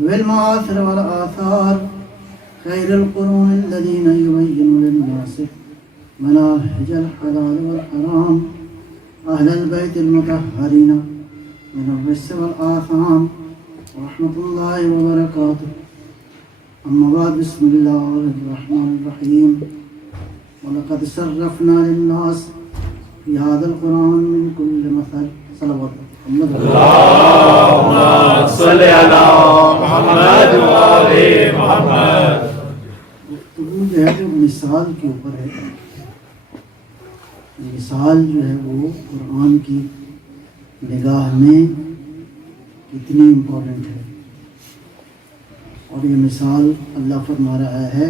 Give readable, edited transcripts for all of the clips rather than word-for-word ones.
والمآثر والآثار خير القرون الذين يبين للناس مناهج الحلال والحرام أهل البيت المطهرين من الرجس والآثام ورحمة الله وبركاته. أما بعد، بسم الله الرحمن الرحيم. ولقد صرفنا للناس في هذا القرآن من كل مثل. صلوات محمد. اللهم صل على محمد وآل محمد. گفتگو جو ہے وہ مثال کے اوپر ہے. مثال جو ہے وہ قرآن کی نگاہ میں کتنی امپورٹنٹ ہے، اور یہ مثال اللہ فرما رہا ہے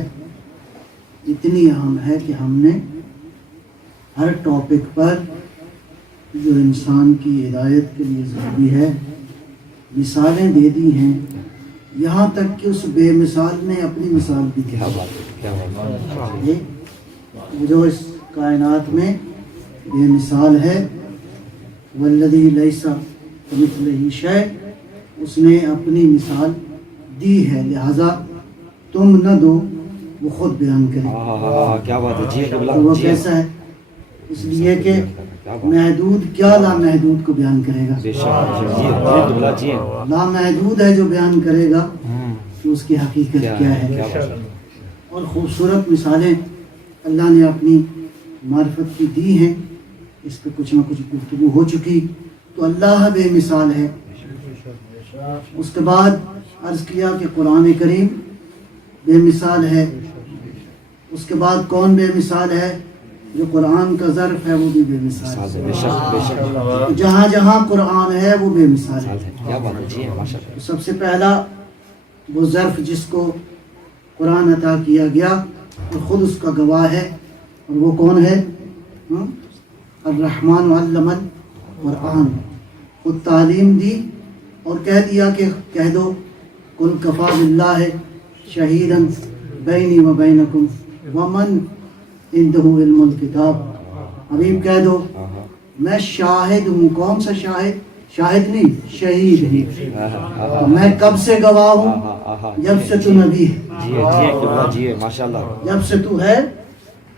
اتنی اہم ہے کہ ہم نے ہر ٹاپک پر جو انسان کی ہدایت کے لیے ضروری ہے مثالیں دے دی ہیں، یہاں تک کہ اس بے مثال نے اپنی مثال بھی دی. جو اس کائنات میں بے مثال ہے، والذی لیس کمثلہ شیء، اس نے اپنی مثال دی ہے، لہذا تم نہ دو، وہ خود بیان کرے. کیا بات ہے جی. وہ کیسا ہے؟ اس لیے کہ محدود کیا لامحدود کو بیان کرے گا. لامحدود ہے جو بیان کرے گا کہ اس کی حقیقت کیا ہے. اور خوبصورت مثالیں اللہ نے اپنی معرفت کی دی ہیں. اس پہ کچھ نہ کچھ گفتگو ہو چکی. تو اللہ بے مثال ہے. اس کے بعد عرض کیا کہ قرآن کریم بے مثال ہے. اس کے بعد کون بے مثال ہے؟ جو قرآن کا ظرف ہے وہ بھی بے مثال ہے. جہاں جہاں قرآن ہے وہ بے مثال ہے. سب سے پہلا وہ ظرف جس کو قرآن عطا کیا گیا اور خود اس کا گواہ ہے، اور وہ کون ہے؟ الرحمن علم القرآن. خود تعلیم دی اور کہہ دیا کہ کہہ دو قل کفا باللہ شہیدا بینی و بینکم ومن عنده علم الکتاب. حبیب کہہ دو میں شاہد ہوں. کون سا شاہد؟ شاہد نہیں، شہید ہوں. میں کب سے گواہ ہوں؟ جب سے تو نبی ہے، جب سے تو ہے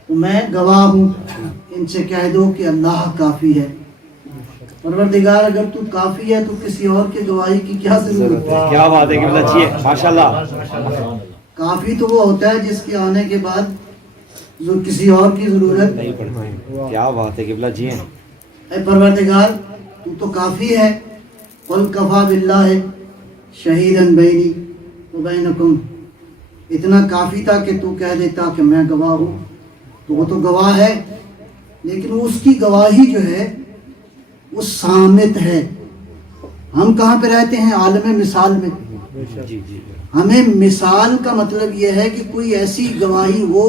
تو میں گواہ ہوں. ان سے کہہ دو کہ اللہ کافی ہے. پروردگار اگر تو کافی ہے تو کسی اور کے گواہی کی کیا ضرورت ہے؟ کیا بات ہے ماشاءاللہ. کافی تو وہ ہوتا ہے جس کے آنے کے بعد جو کسی اور کی ضرورت نہیں پڑتی. کیا بات ہے قبلہ جی. اے پروردگار تو تو کافی ہے. قل کفا باللہ شہیدا بینی و بینکم. اتنا کافی تھا کہ تو کہہ دیتا کہ میں گواہ ہوں. تو وہ تو گواہ ہے، لیکن اس کی گواہی جو ہے وہ صامت ہے. ہم کہاں پہ رہتے ہیں؟ عالم مثال میں. ہمیں مثال کا مطلب یہ ہے کہ کوئی ایسی گواہی ہو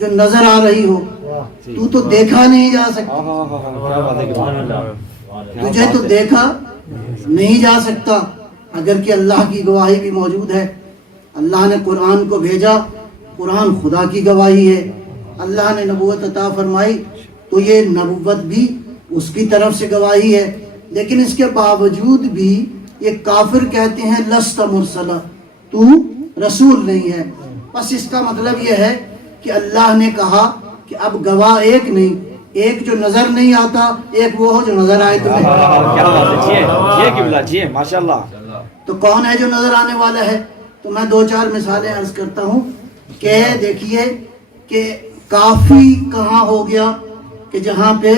جو نظر آ رہی ہو. تو دیکھا نہیں جا سکتا، تجھے تو دیکھا نہیں جا سکتا، اگر کہ اللہ کی گواہی بھی موجود ہے. اللہ نے قرآن کو بھیجا، قرآن خدا کی گواہی ہے. اللہ نے نبوت عطا فرمائی تو یہ نبوت بھی اس کی طرف سے گواہی ہے. لیکن اس کے باوجود بھی یہ کافر کہتے ہیں لست مرسلا، تو رسول نہیں ہے. بس اس کا مطلب یہ ہے کہ اللہ نے کہا کہ اب گواہ ایک نہیں، ایک جو نظر نہیں آتا، ایک وہ ہو جو نظر آئے تمہیں. تو کون ہے جو نظر آنے والا ہے؟ تو میں دو چار مثالیں عرض کرتا ہوں کہ دیکھیے کہ کافی کہاں ہو گیا کہ جہاں پہ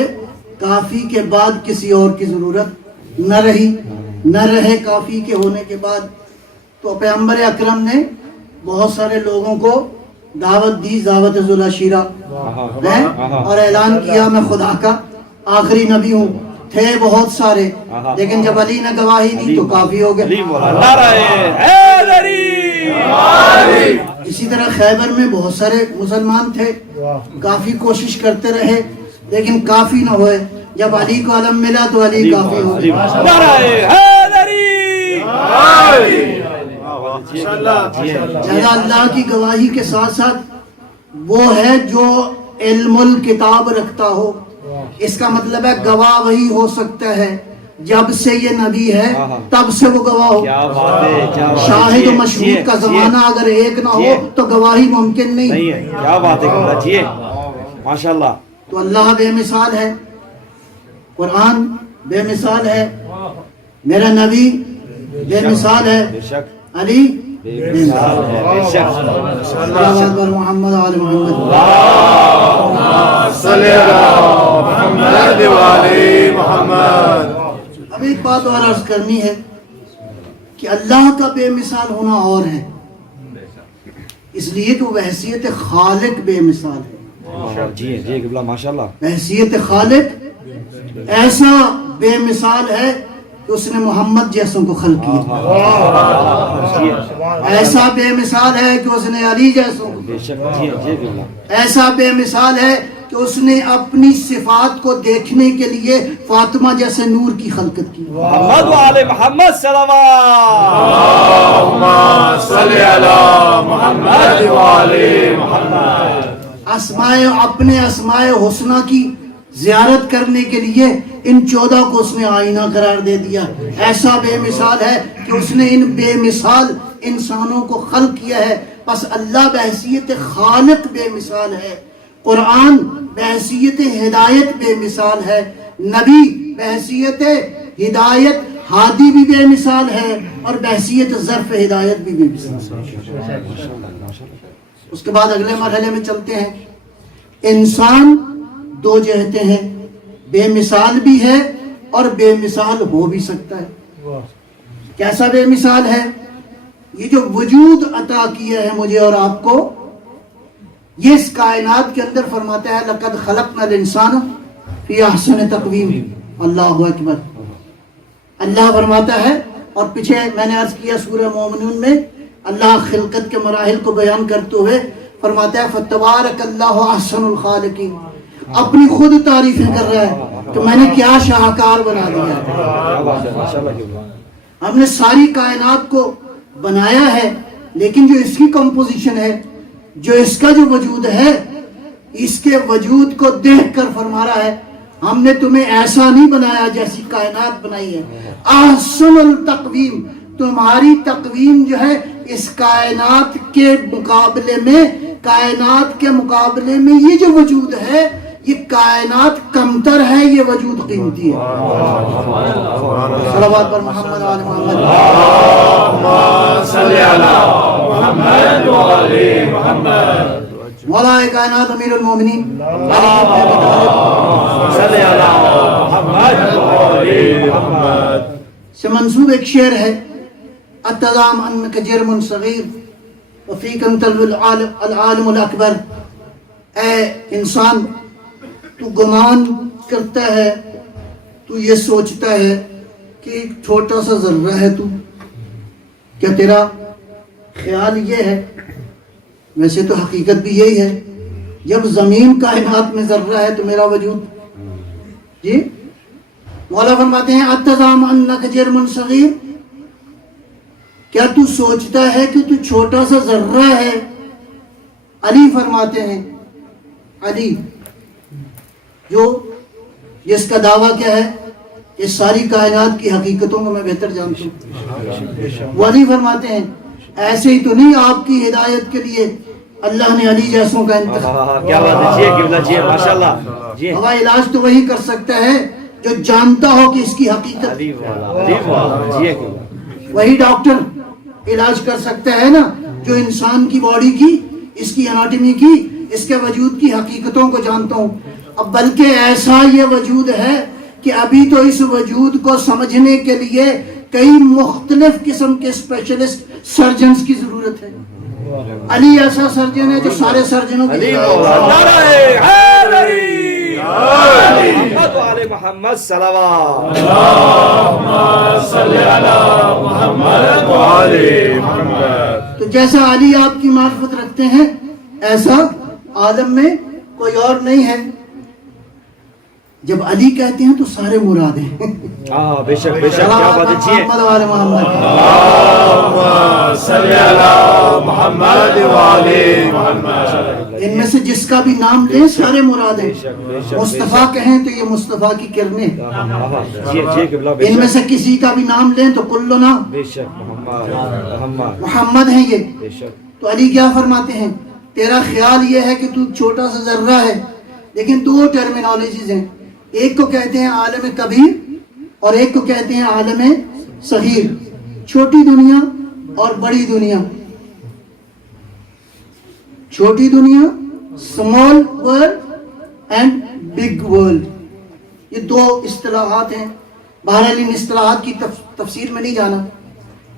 کافی کے بعد کسی اور کی ضرورت نہ رہے کافی کے ہونے کے بعد. تو پیغمبر اکرم نے بہت سارے لوگوں کو دعوت دی، دعوت ذوالعشیرہ، اور اعلان کیا میں خدا کا آخری نبی ہوں. تھے بہت سارے، لیکن جب علی نے گواہی دی تو کافی ہو گئے. اسی طرح خیبر میں بہت سارے مسلمان تھے، کافی کوشش کرتے رہے لیکن کافی نہ ہوئے. جب علی کو علم ملا تو علی کافی ہو گئے. جہاں اللہ کی گواہی کے ساتھ ساتھ وہ ہے جو علم الکتاب رکھتا ہو. اس کا مطلب ہے گواہ وہی ہو سکتا ہے جب سے یہ نبی ہے تب سے وہ گواہ ہو. کیا بات ہے، کیا بات ہے. شاہد و مشہود کا زمانہ اگر ایک نہ ہو تو گواہی ممکن نہیں. نہیں ہے. کیا بات ہے قبلہ جی، ماشاءاللہ. تو اللہ بے مثال ہے، قرآن بے مثال ہے، میرا نبی بے مثال ہے، بے شک علی بے مثال ہے، بے شک. صلوات بر محمد آل محمد. صلی اللہ محمد وعلی محمد. اب ایک بات اور عرض کرنی ہے کہ اللہ کا بے مثال ہونا اور ہے، اس لیے کہ وہ بحیثیت خالق بے مثال ہے. جی جی قبلہ ماشاءاللہ. بحیثیت خالق ایسا بے مثال ہے کہ اس نے محمد جیسوں کو خلق کیا. ایسا بے مثال ہے کہ اس نے علی جیسوں کو، بے شک جی جی قبلہ. ایسا بے مثال ہے کہ اس نے اپنی صفات کو دیکھنے کے لیے فاطمہ جیسے نور کی خلقت کی. محمد وعلى محمد صلوات. اللهم صل على محمد وعلى محمد. اپنے اسماء حسنہ کی زیارت کرنے کے لیے ان 14 کو اس نے آئینہ قرار دے دیا. ایسا بے مثال ہے کہ اس نے ان بے مثال انسانوں کو خلق کیا ہے. بس اللہ بحیثیت خالق بے مثال ہے، قرآن بحیثیت ہدایت بے مثال ہے، نبی بحیثیت ہدایت ہادی بھی بے مثال ہے، اور بحیثیت ظرف ہدایت بھی بے مثال ہے. اس کے بعد اگلے مرحلے میں چلتے ہیں. انسان دو جہتیں ہیں، بے مثال بھی ہے اور بے مثال ہو بھی سکتا ہے. کیسا بے مثال ہے؟ یہ جو وجود عطا کیا ہے مجھے اور آپ کو، یہ اس کائنات کے اندر فرماتا ہے لَقَدْ خَلَقْنَا الْإِنسَانَ فِي أَحْسَنِ تَقْوِيمٍ. اللہ اکبر. اللہ فرماتا ہے، اور پیچھے میں نے عرض کیا سورہ مومنون میں اللہ خلقت کے مراحل کو بیان کرتے ہوئے فرماتا ہے فَتَبَارَكَ اللَّهُ أَحْسَنُ الْخَالِقِينَ. اپنی خود تعریفیں کر رہا ہے کہ میں نے کیا شاہکار بنا دیا ہے. ہم نے ساری کائنات کو بنایا ہے، لیکن جو اس کی کمپوزیشن ہے، جو اس کا جو وجود ہے، اس کے وجود کو دیکھ کر فرما رہا ہے ہم نے تمہیں ایسا نہیں بنایا جیسی کائنات بنائی ہے. احسن التقویم، تمہاری تقویم جو ہے اس کائنات کے مقابلے میں، کائنات کے مقابلے میں یہ جو وجود ہے، یہ کائنات کمتر ہے، یہ وجود قیمتی ہے. صلوات پر محمد آل محمد. اللهم صل على محمد وعلى محمد. مولا کائنات امیر المومنین صل على محمد وعلى محمد سے منسوب ایک شعر ہے اتظام انک جرم صغیر وفیک انت العالم الاکبر. اے انسان، تو گمان کرتا ہے، تو یہ سوچتا ہے کہ ایک چھوٹا سا ذرہ ہے تو، کیا تیرا خیال یہ ہے؟ ویسے تو حقیقت بھی یہی ہے. جب زمین کائنات میں ذرہ ہے تو میرا وجود جی. مولا فرماتے ہیں اتظام انک جرم صغیر، کیا تو سوچتا ہے کہ تو چھوٹا سا ذرہ ہے؟ علی فرماتے ہیں، علی جو جس کا دعویٰ کیا ہے کہ ساری کائنات کی حقیقتوں کو میں بہتر جانتا ہوں، وہ علی فرماتے ہیں ایسے ہی تو نہیں آپ کی ہدایت کے لیے اللہ نے علی جیسوں کا انتخاب. کیا بات ہے جی قبلہ جی ماشاءاللہ. جی ہوا علاج تو وہی کر سکتا ہے جو جانتا ہو کہ اس کی حقیقت. جی وہی ڈاکٹر علاج کر سکتا ہے نا جو انسان کی باڈی کی، اس کی اناٹمی کی، اس کے وجود کی حقیقتوں کو جانتا ہوں. اب بلکہ ایسا یہ وجود ہے کہ ابھی تو اس وجود کو سمجھنے کے لیے کئی مختلف قسم کے اسپیشلسٹ سرجنز کی ضرورت ہے. علی ایسا سرجن ہے جو سارے سرجنوں کی محمد صلوات. اللهم صل على محمد وعلى محمد. تو جیسا علی آپ کی معرفت رکھتے ہیں ایسا عالم میں کوئی اور نہیں ہے. جب علی کہتے ہیں تو سارے مراد ہیں. بے شک بے شک. کیا بات ہے جی. محمد وعلى محمد. اللهم صل على محمد وعلى محمد. ان میں سے جس کا بھی نام لیں سارے مراد ہیں. بے شک مصطفیٰ کہیں تو یہ مصطفیٰ کی کرنیں. جی قبلہ بے ان میں شک سے کسی کا بھی نام لیں تو کلنا بے شک محمد محمد ہیں یہ. بے شک تو علی کیا فرماتے ہیں؟ تیرا خیال یہ ہے کہ تو چھوٹا سا ذرہ ہے، لیکن دو ٹرمینالوجیز ہیں. ایک کو کہتے ہیں عالم کبیر اور ایک کو کہتے ہیں عالم صغیر. چھوٹی دنیا اور بڑی دنیا. چھوٹی دنیا small world and big world, یہ دو اصطلاحات ہیں. بہرحال ان اصطلاحات کی تفسیر میں نہیں جانا.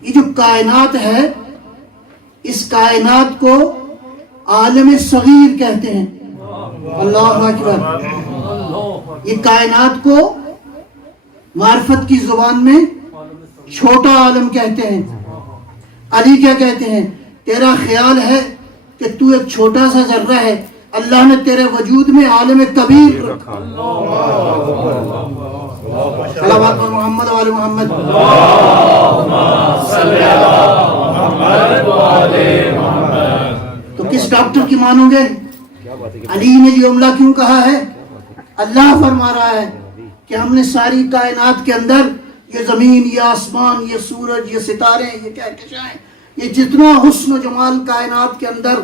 یہ جو کائنات ہے، اس کائنات کو عالم صغیر کہتے ہیں. اللہ اکبر. یہ کائنات کو معرفت کی زبان میں چھوٹا عالم کہتے ہیں. علی کیا کہتے ہیں؟ تیرا خیال ہے کہ تو ایک چھوٹا سا ذرہ ہے، اللہ نے تیرے وجود میں عالم کبیر رکھا. صلوات محمد و آل محمد. تو کس ڈاکٹر کی مانو گے؟ علی نے یہ جملہ کیوں کہا ہے؟ اللہ فرما رہا ہے کہ ہم نے ساری کائنات کے اندر یہ زمین، یہ آسمان، یہ سورج، یہ ستارے، یہ کہکشائیں، یہ جتنا حسن و جمال کائنات کے اندر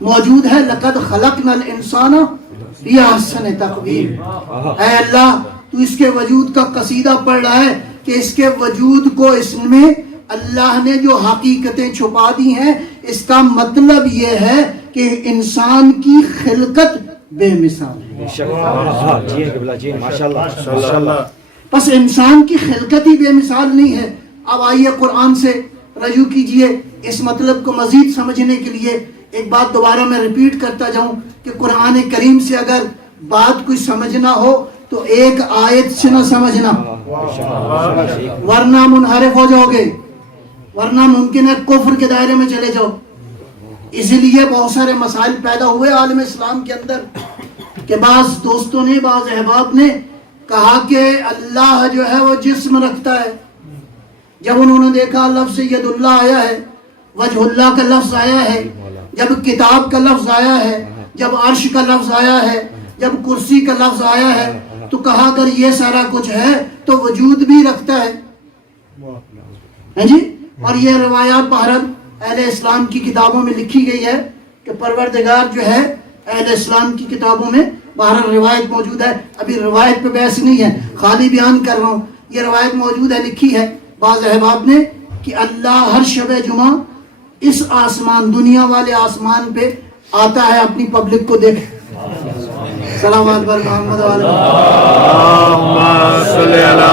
موجود ہے، لقد خلقنا الانسان فی احسن تقویم. اے اللہ تو اس کے وجود کا قصیدہ پڑھ رہا ہے کہ اس کے وجود کو اس میں اللہ نے جو حقیقتیں چھپا دی ہیں. اس کا مطلب یہ ہے کہ انسان کی خلقت بے مثال ہے. بے شک جی قبلہ جی ماشاءاللہ. بس انسان کی خلقت ہی بے مثال نہیں ہے. اب آئیے قرآن سے رجوع کیجئے اس مطلب کو مزید سمجھنے کے لیے. ایک بات دوبارہ میں ریپیٹ کرتا جاؤں کہ قرآن کریم سے اگر بات کوئی سمجھنا ہو تو ایک آیت سے نہ سمجھنا، ورنہ منحرف ہو جاؤ گے، ورنہ ممکن ہے کفر کے دائرے میں چلے جاؤ. اسی لیے بہت سارے مسائل پیدا ہوئے عالم اسلام کے اندر کہ بعض دوستوں نے، بعض احباب نے کہا کہ اللہ جو ہے وہ جسم رکھتا ہے. جب انہوں نے دیکھا لفظ ید اللہ آیا ہے، وجہ اللہ کا لفظ آیا ہے، جب کتاب کا لفظ آیا ہے، جب عرش کا لفظ آیا ہے، جب کرسی کا لفظ آیا ہے، تو کہا اگر یہ سارا کچھ ہے تو وجود بھی رکھتا ہے جی. اور یہ روایات بہرحال اہل اسلام کی کتابوں میں لکھی گئی ہے کہ پروردگار جو ہے اہل اسلام کی کتابوں میں بہرحال روایت موجود ہے. ابھی روایت پہ بحث نہیں ہے، خالی بیان کر رہا ہوں. یہ روایت موجود ہے، لکھی ہے بعض احباب نے کہ اللہ ہر شب جمعہ اس آسمان، دنیا والے آسمان پہ آتا ہے اپنی پبلک کو دیکھ. صلوات بر محمد و آل اللہم صلی علی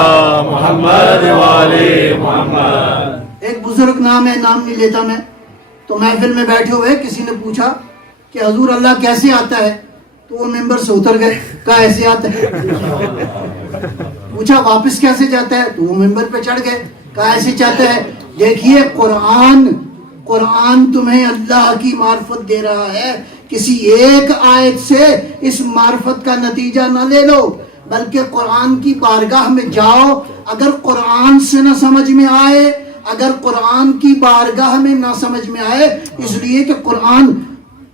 محمد و آل محمد. ایک بزرگ نام ہے، نام نہیں لیتا میں، تو محفل میں بیٹھے ہوئے کسی نے پوچھا کہ حضور اللہ کیسے آتا ہے؟ تو وہ ممبر سے اتر گئے، کہا ایسے آتا ہے. پوچھا واپس کیسے جاتا ہے؟ تو وہ ممبر پہ چڑھ گئے، کہا ایسے چاہتا ہے. دیکھیے قرآن تمہیں اللہ کی معرفت دے رہا ہے. کسی ایک آیت سے اس معرفت کا نتیجہ نہ لے لو، بلکہ قرآن کی بارگاہ میں جاؤ. اگر قرآن سے نہ سمجھ میں آئے، اگر قرآن کی بارگاہ میں نہ سمجھ میں آئے، اس لیے کہ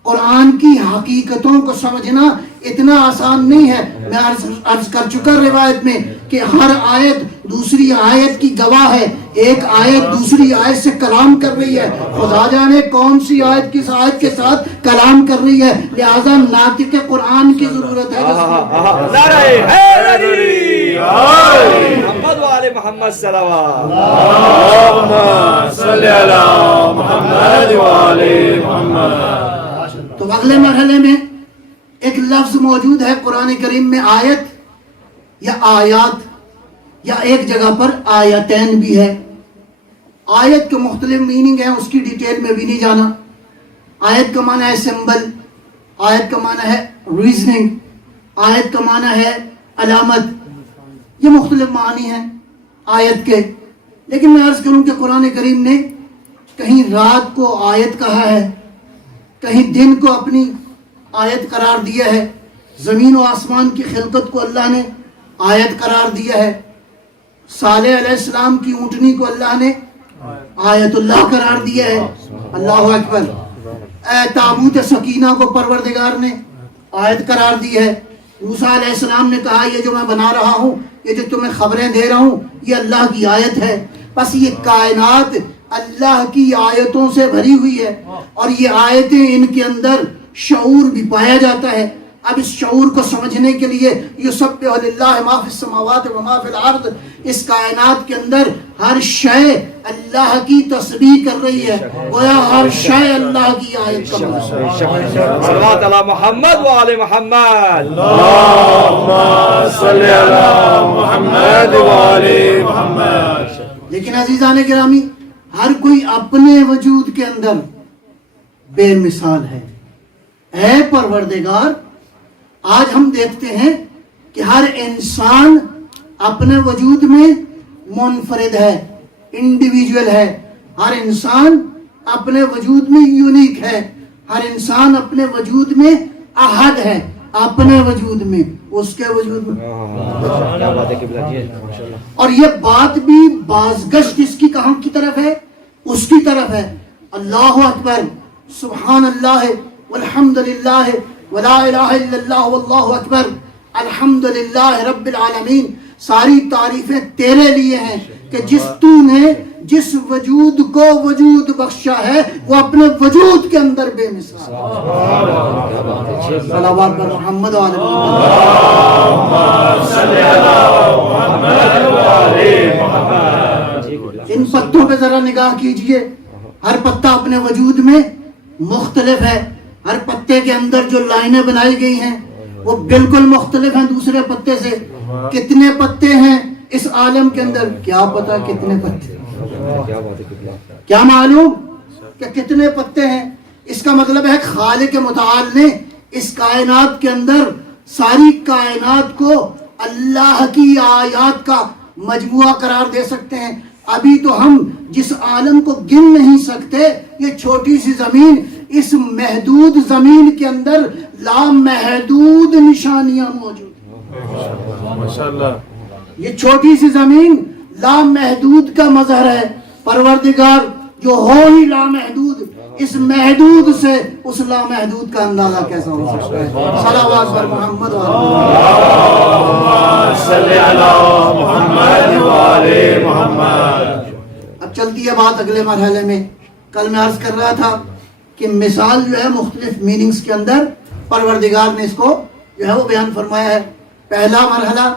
قرآن کی حقیقتوں کو سمجھنا اتنا آسان نہیں ہے. میں عرض کر چکا روایت میں کہ ہر آیت دوسری آیت کی گواہ ہے. ایک آیت دوسری آیت سے کلام کر رہی ہے. خدا جانے کون سی آیت کس آیت کے ساتھ کلام کر رہی ہے. لہذا ناطق قرآن کی ضرورت ہے. نعرہ حیدری محمد و آل محمد صلوات. اللہم صلی علی محمد و آل محمد. تو اگلے مرحلے میں ایک لفظ موجود ہے قرآن کریم میں، آیت یا آیات، یا ایک جگہ پر آیتین بھی ہے. آیت کے مختلف میننگ ہیں، اس کی ڈیٹیل میں بھی نہیں جانا. آیت کا معنی ہے سمبل، آیت کا معنی ہے ریزننگ، آیت کا معنی ہے علامت. یہ مختلف معنی ہیں آیت کے. لیکن میں عرض کروں کہ قرآن کریم نے کہیں رات کو آیت کہا ہے، کہیں دن کو اپنی آیت قرار دیا ہے. زمین و آسمان کی خلقت کو اللہ نے آیت قرار دیا ہے. صالح علیہ السلام کی اونٹنی کو اللہ نے آیت اللہ قرار دیا ہے. اللہ اکبر. تابوت سکینہ کو پروردگار نے آیت قرار دی ہے. موسیٰ علیہ السلام نے کہا یہ جو میں بنا رہا ہوں، یہ جو تمہیں خبریں دے رہا ہوں، یہ اللہ کی آیت ہے. بس یہ کائنات اللہ کی آیتوں سے بھری ہوئی ہے، اور یہ آیتیں ان کے اندر شعور بھی پایا جاتا ہے. اب اس شعور کو سمجھنے کے لیے یسبح للہ ما فی السماوات و ما فی الارض، اس کائنات کے اندر ہر شے اللہ کی تسبیح کر رہی ہے، گویا ہر شے اللہ کی آیت کا مظہر ہے. صلوات علی محمد و آل محمد. اللہم صلی علی محمد و آل محمد. لیکن عزیزان گرامی، ہر کوئی اپنے وجود کے اندر بے مثال ہے. اے پروردگار، آج ہم دیکھتے ہیں کہ ہر انسان اپنے وجود میں منفرد ہے، انڈیویجول ہے. ہر انسان اپنے وجود میں یونیک ہے. ہر انسان اپنے وجود میں احد ہے. اپنے وجود میں، اس کے وجود میں. کیا بات ہے قبلہ جی، ماشاءاللہ. اور یہ بات بھی بازگشت اس کی کہاں کی طرف ہے؟ اس کی طرف ہے. اللہ اکبر، سبحان اللہ والحمدللہ ولا الہ الا اللہ واللہ اکبر، الحمدللہ رب العالمین. ساری تعریفیں تیرے لیے ہیں کہ تو نے جس وجود کو وجود بخشا ہے وہ اپنے وجود کے اندر بے مثال. صلوات پر محمد و آل محمد. ان پتوں پہ ذرا نگاہ کیجئے. ہر پتا اپنے وجود میں مختلف ہے. ہر پتے کے اندر جو لائنیں بنائی گئی ہیں وہ بالکل مختلف ہیں دوسرے پتے سے. کتنے پتے ہیں اس عالم کے اندر کیا پتا کتنے پتے، کیا معلوم کہ کتنے پتے ہیں. اس کا مطلب ہے خالق متعال نے اس کائنات کے اندر ساری کائنات کو اللہ کی آیات کا مجموعہ قرار دے سکتے ہیں. ابھی تو ہم جس عالم کو گن نہیں سکتے، یہ چھوٹی سی زمین، اس محدود زمین کے اندر لامحدود نشانیاں موجود ہیں. ماشاءاللہ. یہ چھوٹی سی زمین لامحدود کا مظہر ہے. پروردگار جو ہو ہی لامحدود، اس محدود سے اس لامحدود کا اندازہ کیسا ہو سکتا ہے؟ صلوات پر محمد و صلی علی محمد و آل محمد. اب چلتی ہے بات اگلے مرحلے میں. کل میں عرض کر رہا تھا کہ مثال جو ہے مختلف میننگز کے اندر پروردگار نے اس کو جو ہے وہ بیان فرمایا ہے. پہلا مرحلہ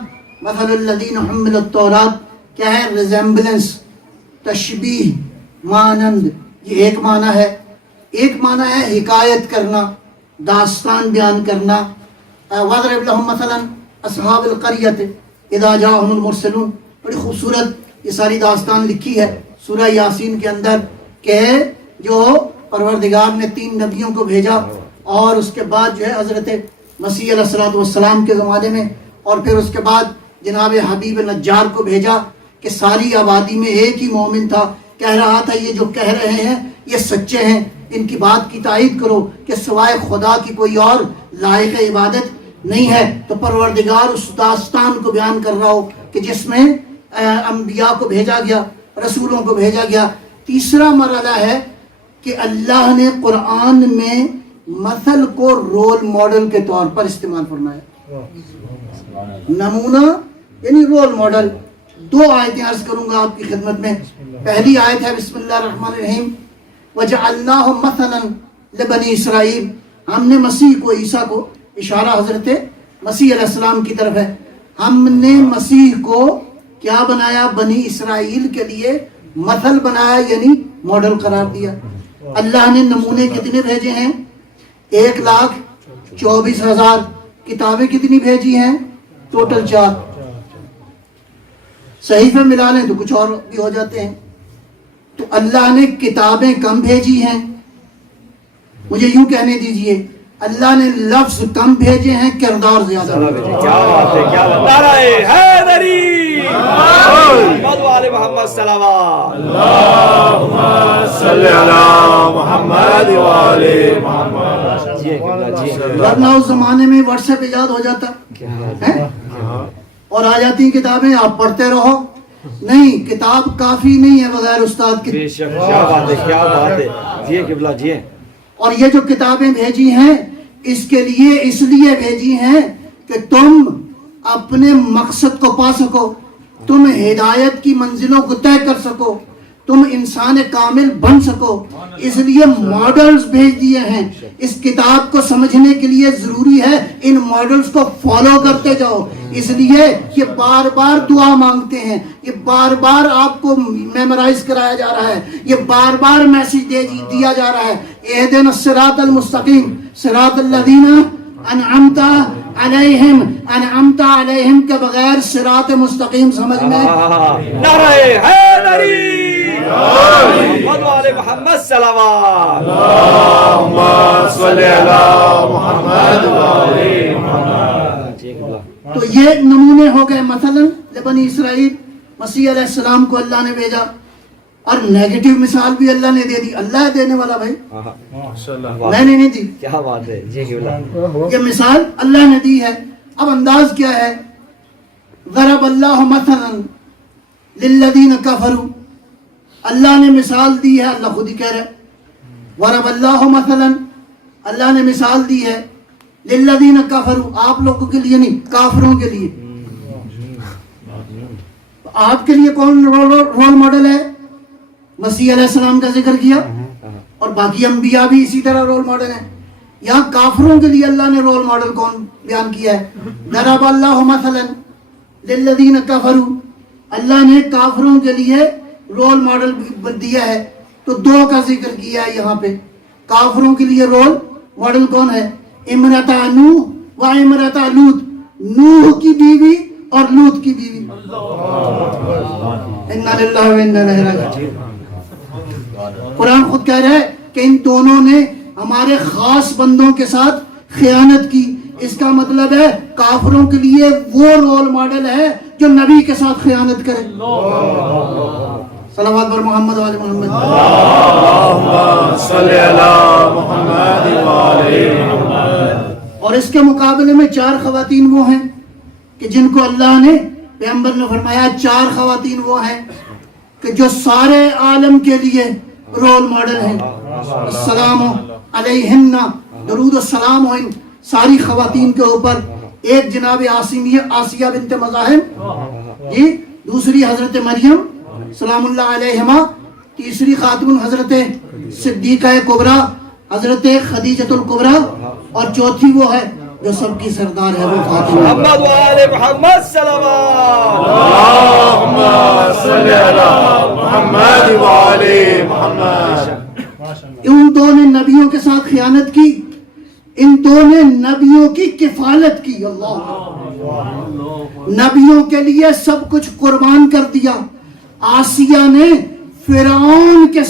مثل الذین حملوا التوراۃ، کیا ہے؟ ریزمبلنس، تشبیہ، مانند. یہ ایک معنی ہے. ایک معنی ہے حکایت کرنا، داستان بیان کرنا. وَاضْرِبْ لَهُمْ مَثَلًا أَصْحَابَ الْقَرْيَةِ إِذَا جَاءَهُمُ الْمُرْسَلُونَ. بڑی خوبصورت یہ ساری داستان لکھی ہے سورہ یاسین کے اندر کہ جو پروردگار نے 3 نبیوں کو بھیجا، اور اس کے بعد جو ہے حضرت مسیح علیہ السلام کے زمانے میں، اور پھر اس کے بعد جناب حبیب نجار کو بھیجا کہ ساری آبادی میں ایک ہی مومن تھا. کہہ رہا تھا یہ جو کہہ رہے ہیں یہ سچے ہیں، ان کی بات کی تائید کرو کہ سوائے خدا کی کوئی اور لائق عبادت نہیں ہے. تو پروردگار اس داستان کو بیان کر رہا ہو کہ جس میں انبیاء کو بھیجا گیا، رسولوں کو بھیجا گیا. تیسرا مرحلہ ہے کہ اللہ نے قرآن میں مثل کو رول ماڈل کے طور پر استعمال فرمایا. نمونہ یعنی رول ماڈل. 2 آیتیں عرض کروں گا آپ کی خدمت میں. پہلی آیت ہے بسم اللہ الرحمن الرحیم، وَجَعَلْنَاهُ مَثَلًا لِبَنِي اسرائیل. ہم نے مسیح کو، عیسیٰ کو، اشارہ حضرت مسیح علیہ السلام کی طرف ہے، ہم نے مسیح کو کیا بنایا؟ بنی اسرائیل کے لیے مثل بنایا، یعنی ماڈل قرار دیا. اللہ نے نمونے کتنے بھیجے ہیں؟ 1,24,000. کتابیں کتنی بھیجی ہیں؟ ٹوٹل 4. صحیفے ملا لیں تو کچھ اور بھی ہو جاتے ہیں. تو اللہ نے کتابیں کم بھیجی ہیں. مجھے یوں کہنے دیجئے، اللہ نے لفظ کم بھیجے ہیں، کردار زیادہ. کیا بات ہے، کیا بات. نعرہ حیدری محمد و آل محمد. صلوات. اللہم صلی علی محمد و آل محمد. جی قبلہ جی. ورنہ اس زمانے میں واٹس ایپ ایجاد ہو جاتا ہے اور آ جاتی ہیں کتابیں، آپ پڑھتے رہو. نہیں، کتاب کافی نہیں ہے بغیر استاد کے. بے شک. کیا بات ہے، کیا بات ہے. جی قبلہ جی. اور یہ جو کتابیں بھیجی ہیں اس لیے بھیجی ہیں کہ تم اپنے مقصد کو پا سکو، تم ہدایت کی منزلوں کو طے کر سکو، تم انسان کامل بن سکو، اس لیے ماڈلز بھیج دیے ہیں۔ اس کتاب کو سمجھنے کے لیے ضروری ہے ان ماڈلز کو فالو کرتے جاؤ، اس لیے یہ بار بار دعا مانگتے ہیں، یہ بار بار آپ کو میمورائز کرایا جا رہا ہے، یہ بار بار میسج دیا جا رہا ہے، اہدنا الصراط المستقیم صراط الذین انعمت علیہم کے بغیر صراط مستقیم سمجھ میں نعرہ حیدری محمد صلوات اللہم صلی علی محمد وعلی محمد۔ تو یہ نمونے ہو گئے مثلا لبنی اسرائیل، مسیح علیہ السلام کو اللہ نے بھیجا، اور نیگیٹو مثال بھی اللہ نے دے دی۔ اللہ ہے دینے والا بھائی، میں نے نہیں دی، کیا بات ہے جی، یہ مثال اللہ نے دی ہے۔ اب انداز کیا ہے؟ ضرب اللہ مثلا للذین کفروا، اللہ نے مثال دی ہے، اللہ خود ہی کہہ رہا ہے ضرب اللہ مثلا، اللہ نے مثال دی ہے للذین کفروا، آپ لوگوں کے لیے نہیں، کافروں کے لیے۔ آپ کے لیے کون رول ماڈل ہے؟ مسیح علیہ السلام کا ذکر کیا، اور باقی انبیاء بھی اسی طرح رول ماڈل ہیں۔ یہاں کافروں کے لیے اللہ نے رول ماڈل کون بیان کیا ہے؟ ضرب اللہ مثلا للذین کفروا، اللہ نے کافروں کے لیے رول ماڈل دیا ہے۔ تو دو کا ذکر کیا ہے یہاں پہ۔ کافروں کے لیے رول ماڈل کون ہے؟ امرأۃ نوح و امرأۃ لوط، نوح کی بیوی اور لوط کی بیوی۔ انا للہ و انا الیہ راجعون۔ قرآن خود کہہ رہا ہے کہ ان دونوں نے ہمارے خاص بندوں کے ساتھ خیانت کی۔ اس کا مطلب ہے کافروں کے لیے وہ رول ماڈل ہے جو نبی کے ساتھ خیانت کرے۔ صلوات بر محمد وعلی محمد۔ اللہم صلی علی محمد وعلی محمد۔ اور اس کے مقابلے میں چار خواتین وہ ہیں کہ جن کو اللہ نے، پیغمبر نے فرمایا چار خواتین وہ ہیں کہ جو سارے عالم کے لیے رول ماڈل ہیں۔ السلام علیہن، درود السلام ہو ان ساری خواتین کے اوپر۔ ایک جناب آسیہ بنت مزاحم جی، دوسری حضرت مریم سلام اللہ علیہما، تیسری خاتون حضرت صدیقہ کبریٰ حضرت خدیجۃ الکبریٰ، اور چوتھی وہ ہے جو سب کی سردار ہے، وہ فاطمہ۔ محمد وآل محمد صلوات اللہم صلی علی محمد وعلی محمد۔ ان دو نے نبیوں کے ساتھ خیانت کی، ان دو نے نبیوں کی کفالت کی۔ اللہ، نبیوں کے لیے سب کچھ قربان کر دیا۔ آسیہ نے فرعون کے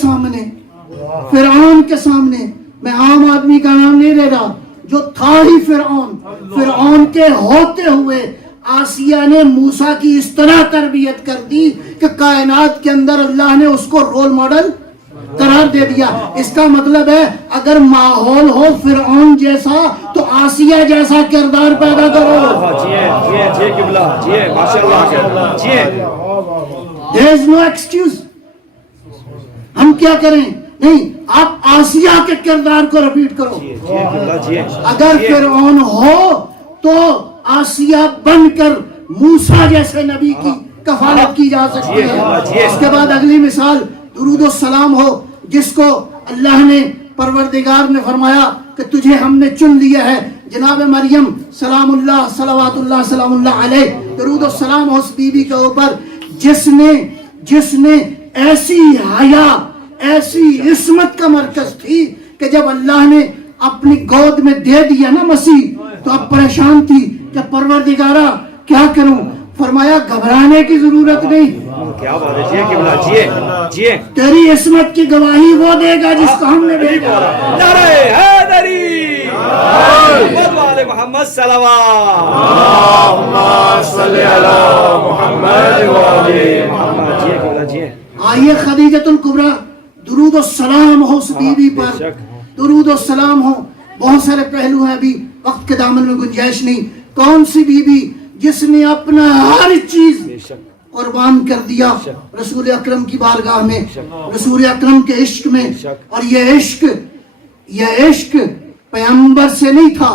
سامنے، میں عام آدمی کا نام نہیں لے رہا، جو تھا ہی فرعون کے ہوتے ہوئے آسیہ نے موسیٰ کی اس طرح تربیت کر دی کہ کائنات کے اندر اللہ نے اس کو رول ماڈل قرار دے دیا۔ اس کا مطلب ہے اگر ماحول ہو فرعون جیسا تو آسیہ جیسا کردار پیدا کرو۔ جی قبلہ، جی ماشاءاللہ، جی There is no excuse۔ ہم کیا کریں؟ نہیں، آپ آسیہ کے کردار کو ریپیٹ کرو۔ اگر فرعون ہو تو آسیہ بن کر موسیٰ جیسے نبی کی کفالت کی جا سکتی ہے۔ اس کے بعد اگلی مثال درود السلام ہو، جس کو اللہ نے پروردگار نے فرمایا کہ تجھے ہم نے چن لیا ہے، جناب مریم سلام اللہ صلوات اللہ سلام اللہ علیہ، درود السلام ہو اس بی بی کے اوپر جس نے ایسی حیا، ایسی عصمت کا مرکز تھی کہ جب اللہ نے اپنی گود میں دے دیا نا مسیح تو اب پریشان تھی کہ پروردگارہ کیا کروں؟ فرمایا گھبرانے کی ضرورت نہیں، کیا بات ہے جی قبلہ، جی تیری عصمت کی گواہی وہ دے گا جس کو ہم نے بھیجا۔ نعرہ حیدری محمد وآل محمد صلوات اللہم صلی علی محمد وعلی محمد۔ جی قبلہ، جی آئیے خدیجۃ الکبریٰ، درود السلام ہو اس بی بی پر، درود السلام ہو۔ بہت سارے پہلو ہیں، ابھی وقت کے دامن میں گنجائش نہیں۔ کون سی بی بی جس نے اپنا ہر چیز قربان کر دیا رسول اکرم کی بارگاہ میں، رسول اکرم کے عشق میں، اور یہ عشق یہ عشق پیغمبر سے نہیں تھا،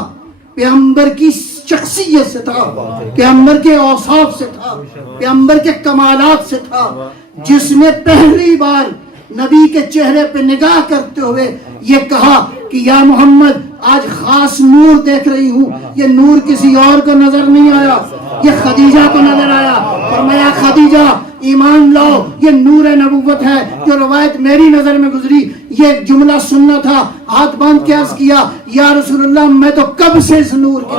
پیغمبر کی شخصیت سے تھا، پیغمبر کے اوصاف سے تھا، پیغمبر کے کمالات سے تھا، جس نے پہلی بار نبی کے چہرے پہ نگاہ کرتے ہوئے یہ کہا کہ یا محمد آج خاص نور دیکھ رہی ہوں، یہ نور کسی اور کو نظر نہیں آیا، یہ خدیجہ کو نظر آیا۔ فرمایا خدیجہ ایمان لاؤ، یہ نور نبوت ہے جو روایت میری نظر میں گزری۔ یہ جملہ سننا تھا، ہاتھ باندھ کے عرض کیا یا رسول اللہ میں تو کب سے اس نور کے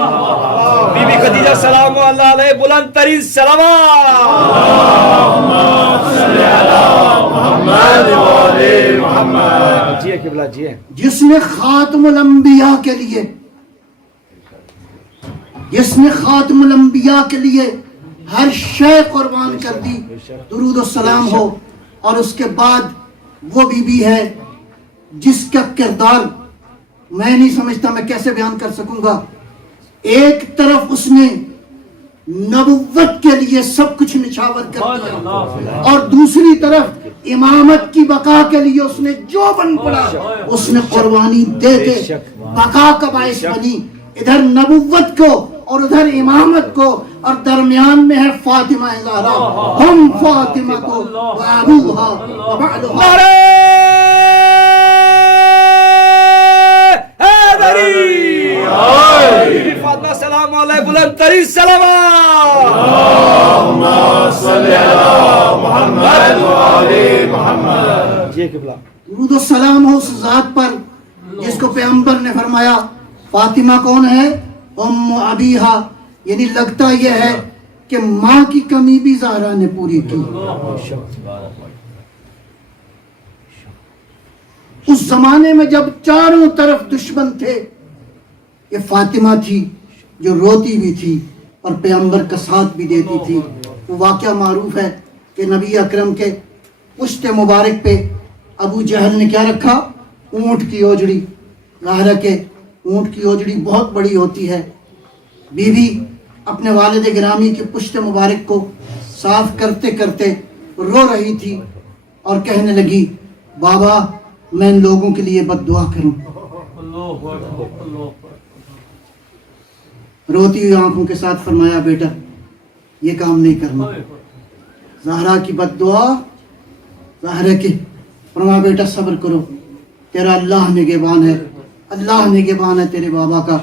بی بی خدیجہ سلام اللہ علیہ بلند ترین سلامات۔ جی قبلہ جی، جس نے خاتم الانبیاء کے لیے، جس نے خاتم الانبیاء کے لیے ہر شے قربان کر دی، درود و سلام ہو۔ اور اس کے بعد وہ بی بی ہے جس کا کردار میں نہیں سمجھتا میں کیسے بیان کر سکوں گا۔ ایک طرف اس نے نبوت کے لیے سب کچھ نچھاور کر دیا، اور دوسری طرف امامت کی بقا کے لیے اس نے جو بن پڑا اس نے قربانی دے کے بقا کا باعث بنی۔ ادھر نبوت کو اور ادھر امامت کو، اور درمیان میں ہے فاطمہ زہرا، ہم فاطمہ کو وابوہا وبعلہا۔ نعرہ حیدری، بی بی فاطمہ سلام علیہ بلند ترین سلامات۔ اللهم صل على محمد وآل محمد۔ جی قبلہ، درود و سلام ہو اس ذات پر جس کو پیغمبر نے فرمایا فاطمہ کون ہے؟ ام ابیہا، یعنی لگتا یہ ہے کہ ماں کی کمی بھی زہرا نے پوری کی۔ اس زمانے میں جب چاروں طرف دشمن تھے، یہ فاطمہ تھی جو روتی بھی تھی اور پیغمبر کا ساتھ بھی دیتی تھی۔ وہ واقعہ معروف ہے کہ نبی اکرم کے پشت مبارک پہ ابو جہل نے کیا رکھا؟ اونٹ کی اوجڑی۔ ظاہر ہے کہ اونٹ کی اوجڑی بہت بڑی ہوتی ہے۔ بی بی اپنے والد گرامی کے پشت مبارک کو صاف کرتے کرتے رو رہی تھی اور کہنے لگی بابا میں ان لوگوں کے لیے بد دعا کروں۔ روتی ہوئی آنکھوں کے ساتھ فرمایا بیٹا یہ کام نہیں کرنا، زہرا کی بد دعا ظاہر ہے کہ فرمایا بیٹا صبر کرو، تیرا اللہ نگہبان ہے، اللہ نگہبان ہے تیرے بابا کا۔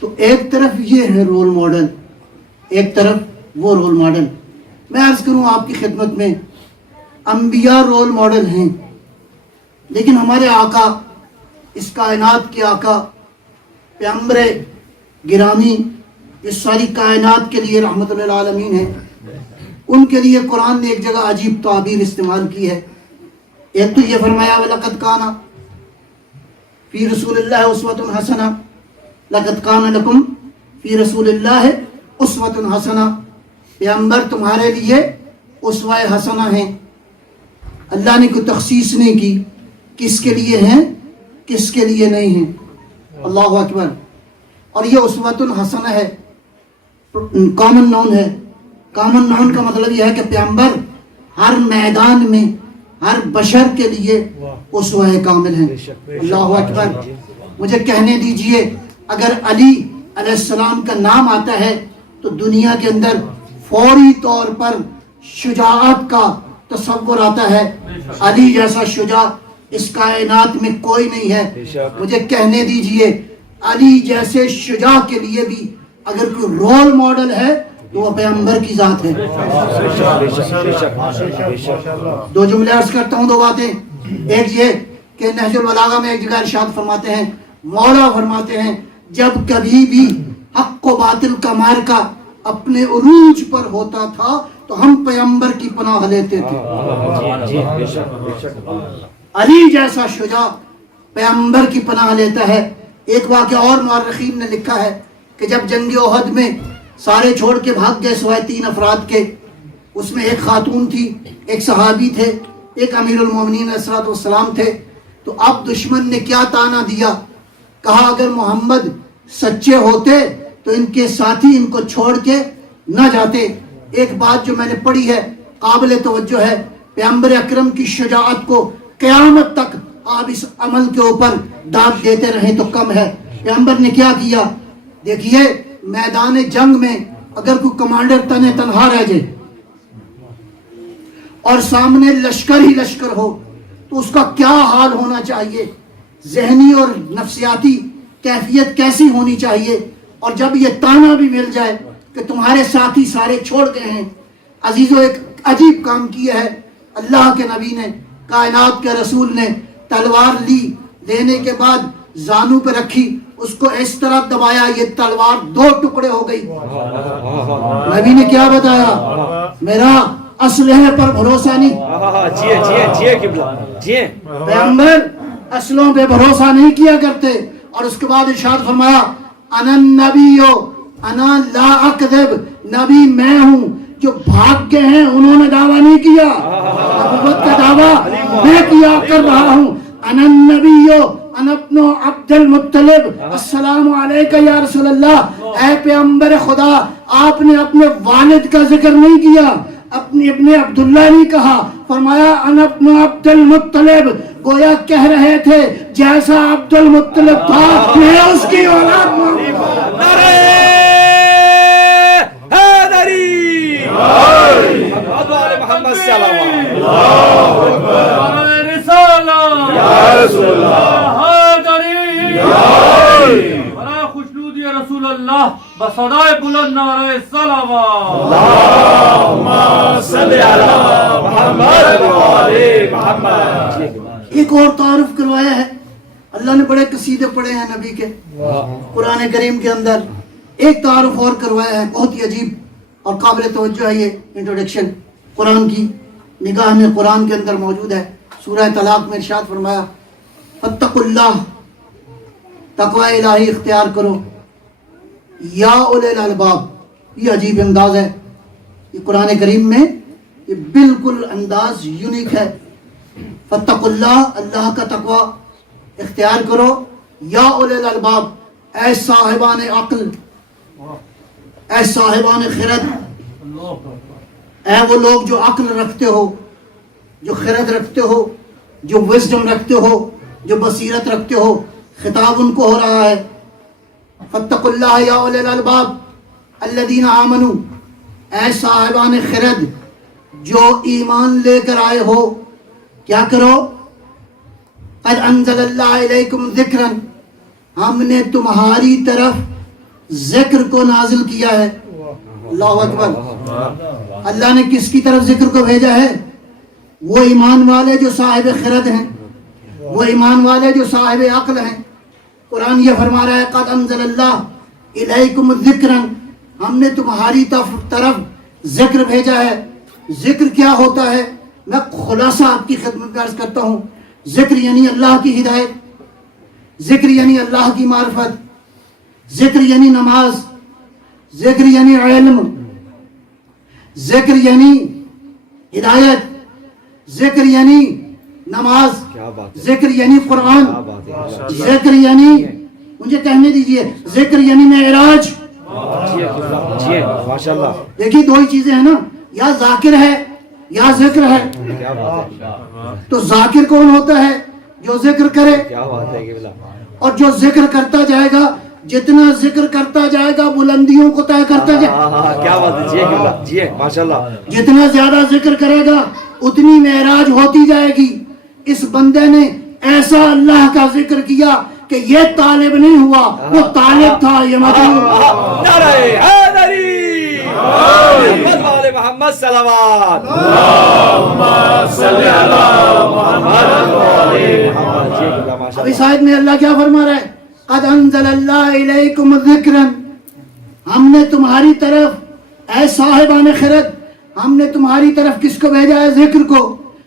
تو ایک طرف یہ ہے رول ماڈل، ایک طرف وہ رول ماڈل۔ میں عرض کروں آپ کی خدمت میں، انبیاء رول ماڈل ہیں، لیکن ہمارے آقا، اس کائنات کے آقا پیغمبر گرامی اس ساری کائنات کے لیے رحمت للعالمین ہے، ان کے لیے قرآن نے ایک جگہ عجیب تعبیر استعمال کی ہے۔ ایک تو یہ فرمایا وَلَقَدْ كَانَ فِي رَسُولِ اللَّهِ أُسْوَةٌ حَسَنَةٌ، لَقَدْ كَانَ لَكُمْ فِي رَسُولِ اللَّهِ أُسْوَةٌ حَسَنَةٌ، پیغمبر تمہارے لیے اسوہ حسنہ ہیں۔ اللہ نے کوئی تخصیص نہیں کی کس کے لیے ہیں کس کے لیے نہیں ہیں۔ اللہ اکبر۔ اور یہ اسوۃ حسنہ ہے، کامن نون ہے۔ کامن نون کا مطلب یہ ہے کہ پیغمبر ہر میدان میں ہر بشر کے لیے اسوہ کامل ہیں۔ اللہ اکبر۔ مجھے کہنے دیجئے اگر علی علیہ السلام کا نام آتا ہے تو دنیا کے اندر فوری طور پر شجاعت کا تصور آتا ہے۔ علی جیسا شجاع اس کائنات میں کوئی نہیں ہے۔ مجھے کہنے دیجئے علی جیسے شجاع کے لیے بھی اگر کوئی رول ماڈل ہے تو وہ پیغمبر کی ذات ہے۔ دو جملے عرض کرتا ہوں، دو باتیں۔ ایک یہ کہ نہج البلاغہ میں ایک جگہ ارشاد فرماتے ہیں، مولا فرماتے ہیں جب کبھی بھی حق و باطل کا معرکہ اپنے عروج پر ہوتا تھا تو ہم پیغمبر کی پناہ لیتے تھے۔ علی جیسا شجاع پیغمبر کی پناہ لیتا ہے۔ ایک واقعہ اور مورخین نے لکھا ہے کہ جب جنگ احد میں سارے چھوڑ کے بھاگ گئے سوائے 3 افراد کے، اس میں ایک خاتون تھی، ایک صحابی تھے، ایک امیر المومنین علیہ السلام تھے۔ تو اب دشمن نے کیا تانا دیا، کہا اگر محمد سچے ہوتے تو ان کے ساتھی ان کو چھوڑ کے نہ جاتے۔ ایک بات جو میں نے پڑھی ہے قابل توجہ ہے، پیغمبر اکرم کی شجاعت کو قیامت تک آپ اس عمل کے اوپر داد دیتے رہیں تو کم ہے. پیغمبر نے کیا کیا؟ دیکھیے میدان جنگ میں اگر کوئی کمانڈر تنے تنہا رہ جائے اور سامنے لشکر ہی لشکر ہو تو اس کا کیا حال ہونا چاہیے، ذہنی اور نفسیاتی کیفیت کیسی ہونی چاہیے. اور جب یہ تانا بھی مل جائے کہ تمہارے ساتھی سارے چھوڑ گئے ہیں. عزیزو ایک عجیب کام کیا ہے اللہ کے نبی نے، کائنات کے رسول نے. تلوار لی، لینے کے بعد زانو پہ رکھی، اس کو اس طرح دبایا یہ تلوار 2 ٹکڑے ہو گئی. نبی نے کیا بتایا؟ میرا اسلحے پر بھروسہ نہیں. پیغمبر اسلحوں پہ بھروسہ نہیں کیا کرتے. اور اس کے بعد ارشاد فرمایا انا النبی انا لا اکذب، نبی میں ہوں. جو بھاگ گئے ہیں انہوں نے دعویٰ نہیں کیا، نبوت کا دعویٰ میں کیا کر رہا ہوں. انا النبی انا ابن عبد المطلب، السلام علیکہ یا رسول اللہ. اے پیغمبر خدا، آپ نے اپنے والد کا ذکر نہیں کیا، اپنی ابن عبداللہ نہیں کہا. فرمایا انا ابن عبد المطلب، گویا کہہ رہے تھے جیسا عبد المطلب تھا میں اس کی اولاد ہوں. محمد صلی اللہ علیہ رسول اللہ بصدائے بلند نعرہ صلوات. اللہم صلی علی محمد وعلی محمد. ایک اور تعارف کروایا ہے. اللہ نے بڑے قصیدے پڑھے ہیں نبی کے قرآن کریم کے اندر. ایک تعارف اور کروایا ہے بہت ہی عجیب اور قابل توجہ ہے. یہ انٹروڈکشن قرآن کی نگاہ میں قرآن کے اندر موجود ہے. سورہ طلاق میں ارشاد فرمایا فاتقوا اللہ، تقوی الہی اختیار کرو یا اولی الالباب. یہ عجیب انداز ہے یہ قرآن کریم میں، یہ بالکل انداز یونیک ہے. فاتقوا اللہ، اللہ کا تقوی اختیار کرو. یا اولی الالباب، اے صاحبان عقل، اے صاحبان خرد، اے وہ لوگ جو عقل رکھتے ہو، جو خرد رکھتے ہو، جو وزڈم رکھتے ہو، جو بصیرت رکھتے ہو. خطاب ان کو ہو رہا ہے. فاتقوا اللہ یا اولی الالباب الذین آمنوا، اے صاحبان خرد جو ایمان لے کر آئے ہو، کیا کرو؟ قد انزل اللہ علیکم ذکرا، ہم نے تمہاری طرف ذکر کو نازل کیا ہے. اللہ اکبر. اللہ نے کس کی طرف ذکر کو بھیجا ہے؟ وہ ایمان والے جو صاحب خرد ہیں، وہ ایمان والے جو صاحب عقل ہیں. قرآن یہ فرما رہا ہے قد انزل اللہ الیکم ذکرا، ہم نے تمہاری طرف ذکر بھیجا ہے. ذکر کیا ہوتا ہے؟ میں خلاصہ آپ کی خدمت میں عرض کرتا ہوں. ذکر یعنی اللہ کی ہدایت، ذکر یعنی اللہ کی معرفت، ذکر یعنی نماز، ذکر یعنی علم، ذکر یعنی ہدایت، ذکر یعنی نماز، ذکر یعنی قرآن، ذکر یعنی، مجھے کہنے دیجئے، ذکر یعنی معراج. دیکھیے دو ہی چیزیں ہیں نا، یا ذاکر ہے یا ذکر ہے. تو ذاکر کون ہوتا ہے؟ جو ذکر کرے. اور جو ذکر کرتا جائے گا، جتنا ذکر کرتا جائے گا بلندیوں کو طے کرتا جائے گا. کیا بات ہے، ماشاءاللہ. جتنا زیادہ ذکر کرے گا اتنی معراج ہوتی جائے گی. اس بندے نے ایسا اللہ کا ذکر کیا کہ یہ طالب نہیں ہوا، وہ طالب تھا. یہ مطلب نعرہ حیدری محمد والے محمد صلوات. اللہم صلی علی محمد والے محمد. ابھی شاید میں اللہ کیا فرما رہا ہے؟ قد انزل اللہ الیکم ذکرا، ہم نے تمہاری طرف، اے صاحبان خرد، ہم نے تمہاری طرف کس کو بھیجا ہے؟ ذکر کو.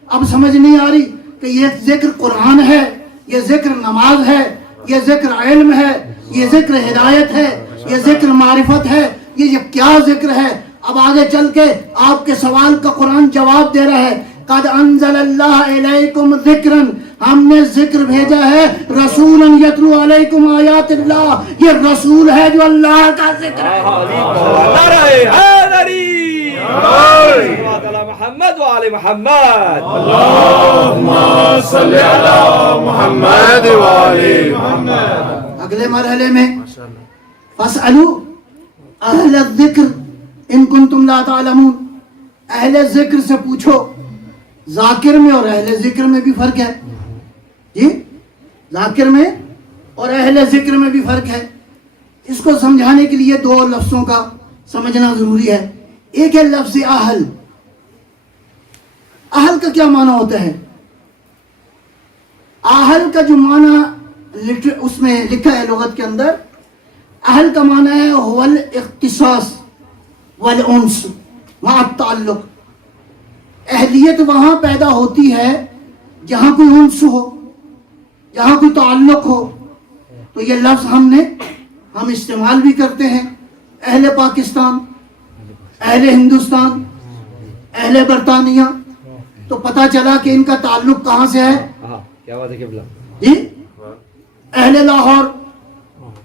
اب سمجھ نہیں آ رہی کہ یہ ذکر قرآن ہے، یہ ذکر نماز ہے، یہ ذکر علم ہے، یہ ذکر ہدایت ہے، یہ ذکر معرفت ہے، یہ کیا ذکر ہے؟ اب آگے چل کے آپ کے سوال کا قرآن جواب دے رہا ہے. قد انزل اللہ علیکم ذکرا، ہم نے ذکر بھیجا ہے رسولا یتلو علیکم آیات اللہ، یہ رسول ہے جو اللہ کا ذکر ہے. نعرہ حیدری محمد وعلى محمد. اللهم صل على محمد وعلى اگلے مرحلے میں فاسألوا اہل الذکر ان کنتم لا تعلمون، اہل ذکر سے پوچھو. ذاکر میں اور اہل ذکر میں بھی فرق ہے جی، ذاکر میں اور اہل ذکر میں بھی فرق ہے. اس کو سمجھانے کے لیے دو لفظوں کا سمجھنا ضروری ہے. ایک ہے لفظ اہل. اہل کا کیا معنی ہوتا ہے؟ اہل کا جو معنی اس میں لکھا ہے لغت کے اندر، اہل کا معنی ہے هو الاختصاص والانس مع التعلق. اہلیت وہاں پیدا ہوتی ہے جہاں کوئی انس ہو، جہاں کوئی تعلق ہو. تو یہ لفظ ہم استعمال بھی کرتے ہیں. اہل پاکستان، اہل ہندوستان، اہل برطانیہ، تو پتہ چلا کہ ان کا تعلق کہاں سے ہے. کیا بات ہے جی، اہل لاہور،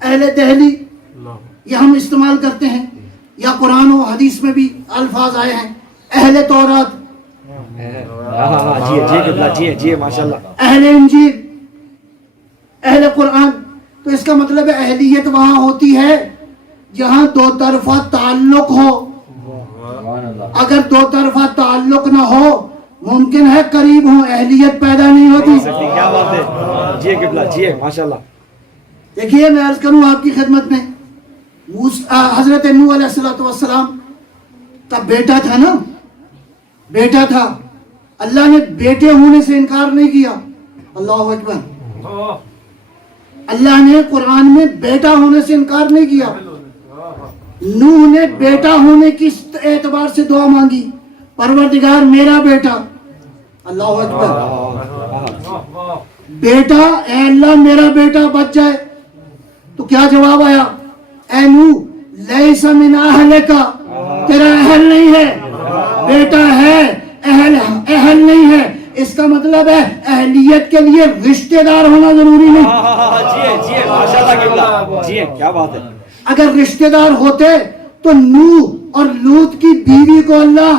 اہل دہلی، یہ ہم استعمال کرتے ہیں. یا قرآن و حدیث میں بھی الفاظ آئے ہیں، اہل تورات، جی ماشاءاللہ، اہل انجیل، اہل قرآن. تو اس کا مطلب ہے اہلیت وہاں ہوتی ہے جہاں دو طرفہ تعلق ہو. اگر دو طرفہ تعلق نہ ہو، ممکن ہے قریب ہوں، اہلیت پیدا نہیں ہوتی. کیا بات ہے جی قبلہ، جی ماشاءاللہ. دیکھیے میں عرض کروں آپ کی خدمت میں، حضرت نوح علیہ السلام کا بیٹا تھا نا، بیٹا تھا. اللہ نے بیٹے ہونے سے انکار نہیں کیا. اللہ اکبر. اللہ نے قرآن میں بیٹا ہونے سے انکار نہیں کیا. نوح نے بیٹا ہونے کی اعتبار سے دعا مانگی، پروردگار میرا بیٹا. اللہ اکبر. بیٹا، اے اللہ میرا بیٹا بچ جائے. تو کیا جواب آیا؟ اے نوح لیس من اہلک، تیرا اہل نہیں ہے. بیٹا ہے، اہل نہیں ہے. اس کا مطلب ہے اہلیت کے لیے رشتہ دار ہونا ضروری نہیں. جی ماشاءاللہ قبلہ، جی کیا بات ہے. اگر رشتہ دار ہوتے تو نوح اور لوط کی بیوی کو اللہ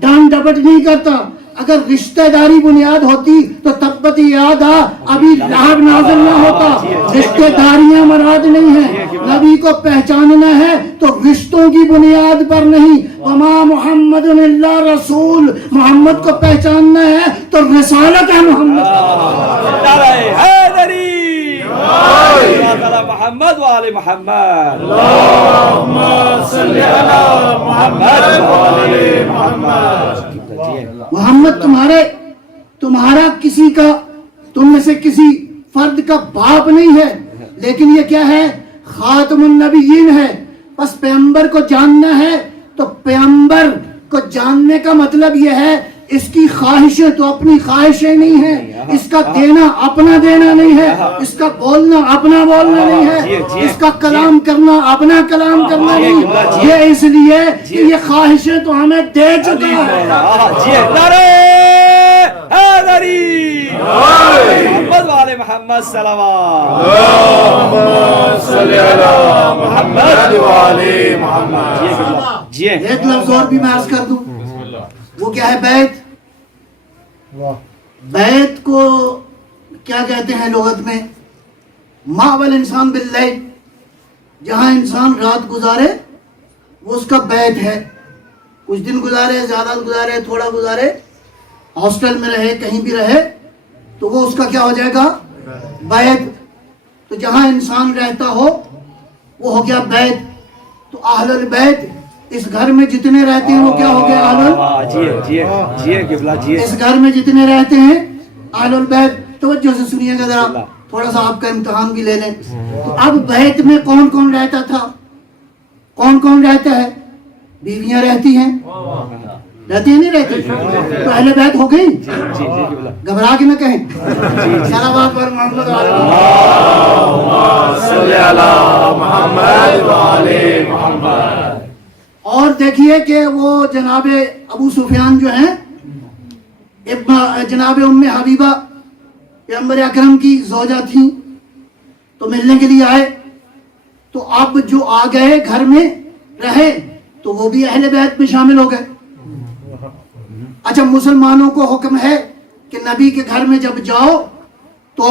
ڈانٹ ڈپٹ نہیں کرتا. اگر رشتہ داری بنیاد ہوتی تو تبت یادا ابھی لہب نازل نہ ہوتا. رشتہ داریاں مراد نہیں ہیں. نبی کو پہچاننا ہے تو رشتوں کی بنیاد پر نہیں. وما محمد الا رسول، محمد کو پہچاننا ہے تو رسالت ہے محمد. نعرہ حیدری، محمد وآل محمد، اللہم صلی علی محمد وآل محمد. محمد تمہارا کسی کا، تم میں سے کسی فرد کا باپ نہیں ہے، لیکن یہ کیا ہے؟ خاتم النبیین ہے. بس پیغمبر کو جاننا ہے تو پیغمبر کو جاننے کا مطلب یہ ہے اس کی خواہشیں تو اپنی خواہشیں نہیں ہیں، اس کا دینا اپنا دینا نہیں ہے، اس کا بولنا اپنا بولنا نہیں ہے، اس کا کلام کرنا اپنا کلام کرنا نہیں. یہ اس لیے کہ یہ خواہشیں تو ہمیں دے چکا ہے. محمد والے محمد صلوات. اللہم صلی علی محمد وآل محمد. جی ایک لفظ اور بھی میں عرض کر دوں، وہ کیا ہے؟ بیت. بیت کو کیا کہتے ہیں لغت میں؟ ماول انسان باللیل، جہاں انسان رات گزارے وہ اس کا بیت ہے. کچھ دن گزارے، زیادہ گزارے، تھوڑا گزارے، ہاسٹل میں رہے، کہیں بھی رہے، تو وہ اس کا کیا ہو جائے گا؟ بیت. تو جہاں انسان رہتا ہو وہ ہو گیا بیت. تو اہل البیت اس گھر میں جتنے رہتے ہیں وہ کیا ہو گیا؟ اس گھر میں جتنے رہتے ہیں اہل البیت. توجہ سے سنیے گا ذرا، تھوڑا سا آپ کا امتحان بھی لے لیں. تو اب بیت میں کون کون رہتا تھا؟ کون کون رہتا ہے؟ بیویاں رہتی ہیں، رہتی ہیں نہیں رہتی؟ تو اہل بیت ہو گئی. گھبرا کے نہ کہیں. صلوات پر محمد صلی علی محمد وآل محمد. اور دیکھیے کہ وہ جناب ابو سفیان جو ہیں، جناب ام حبیبہ پیغمبر اکرم کی زوجہ تھیں، تو ملنے کے لیے آئے. تو اب جو آ گئے گھر میں رہے تو وہ بھی اہل بیت میں شامل ہو گئے. اچھا، مسلمانوں کو حکم ہے کہ نبی کے گھر میں جب جاؤ تو